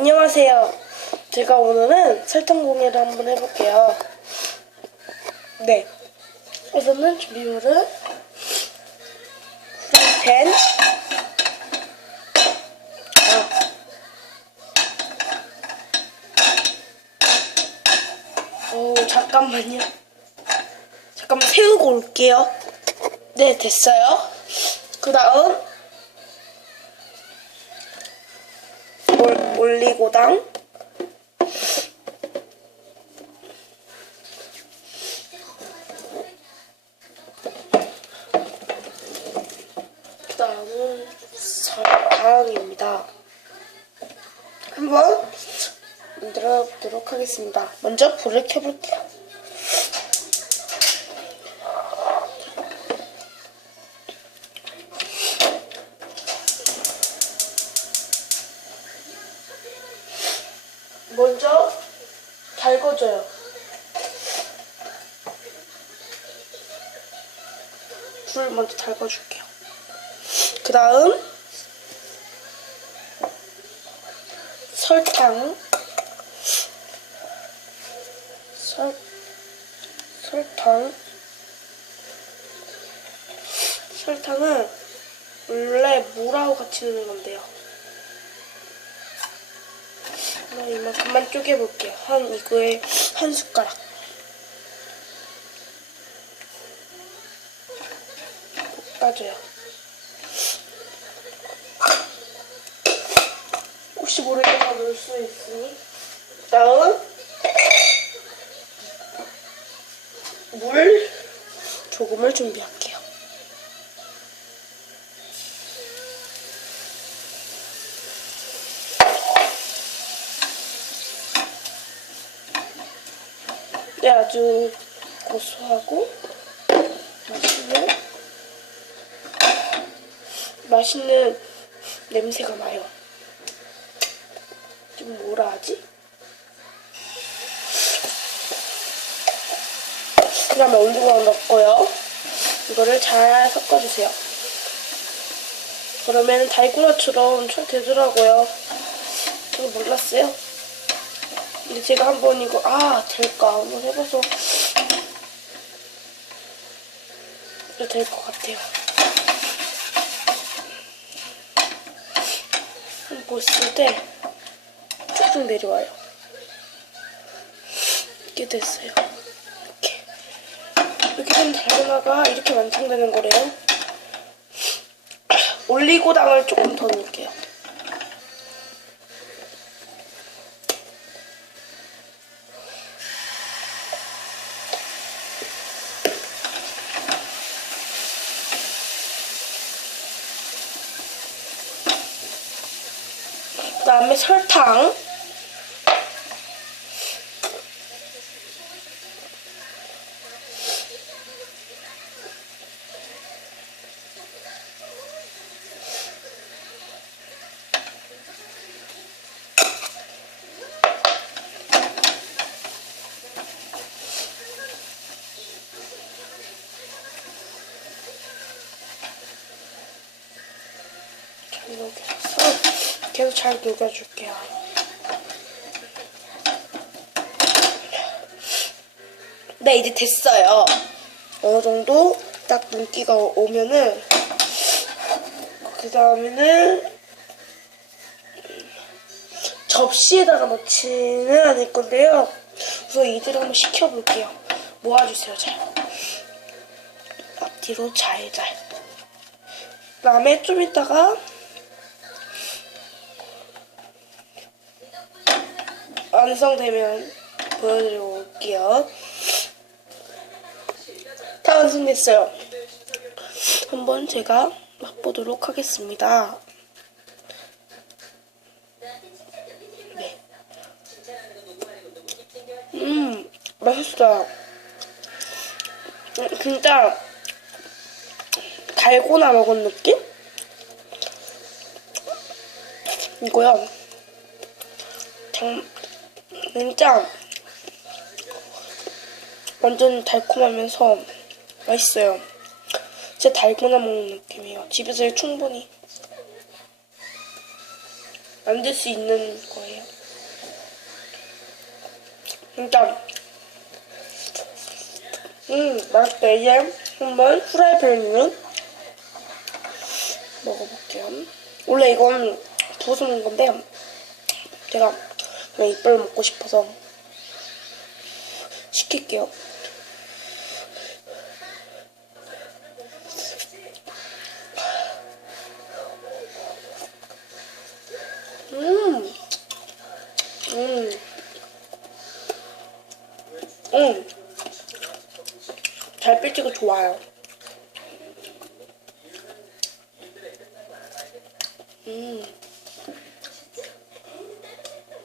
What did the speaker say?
안녕하세요. 제가 오늘은 설탕 공예를 한번 해볼게요. 네. 우선은 준비물은 프라이팬, 잠깐만요. 잠깐만 세우고 올게요. 네, 됐어요. 그 다음 올리고당, 그 다음은 설탕입니다. 한번 만들어 보도록 하겠습니다. 먼저 불을 켜볼게요. 먼저 달궈줘요. 불 먼저 달궈줄게요. 그 다음 설탕은 원래 물하고 같이 넣는 건데요. 이만큼만 쪼개볼게요. 이거에 한 숟가락. 볶아줘요. 혹시 모르니까 넣을 수 있으니. 다음 물 조금을 준비할게요. 네, 아주 고소하고 맛있는 냄새가 나요. 좀 뭐라 하지? 그 다음에 올리고당 넣고요. 이거를 잘 섞어주세요. 그러면 달고나처럼 잘 되더라고요. 저도 몰랐어요. 근데 제가 한번 이거 될까 한번 해봐서 될 것 같아요. 한번 보실 때 쭉쭉 내려와요. 이렇게 됐어요. 이렇게 된 달고나가 이렇게 완성되는 거래요. 올리고당을 조금 더 넣을게요. 그 다음에 설탕, 잘 녹여서 계속 잘 녹여줄게요. 네, 이제 됐어요. 어느 정도 딱 윤기가 오면은 그 다음에는 접시에다가 넣지는 않을 건데요. 우선 이대로 한번 식혀볼게요. 모아주세요, 잘. 앞뒤로 잘잘. 그 다음에 좀 이따가 완성되면 보여드리고 올게요. 다 완성됐어요. 한번 제가 맛보도록 하겠습니다. 네. 맛있어요. 진짜 달고나 먹은 느낌? 이거요. 진짜 완전 달콤하면서 맛있어요. 진짜 달고나 먹는 느낌이에요. 집에서 충분히 만들 수 있는 거예요. 일단 맛있다. 이제 한번 후라이팬으로 먹어볼게요. 원래 이건 부어서 먹는 건데 제가 그냥 이빨로 먹고 싶어서 시킬게요. 잘 삐지고 좋아요.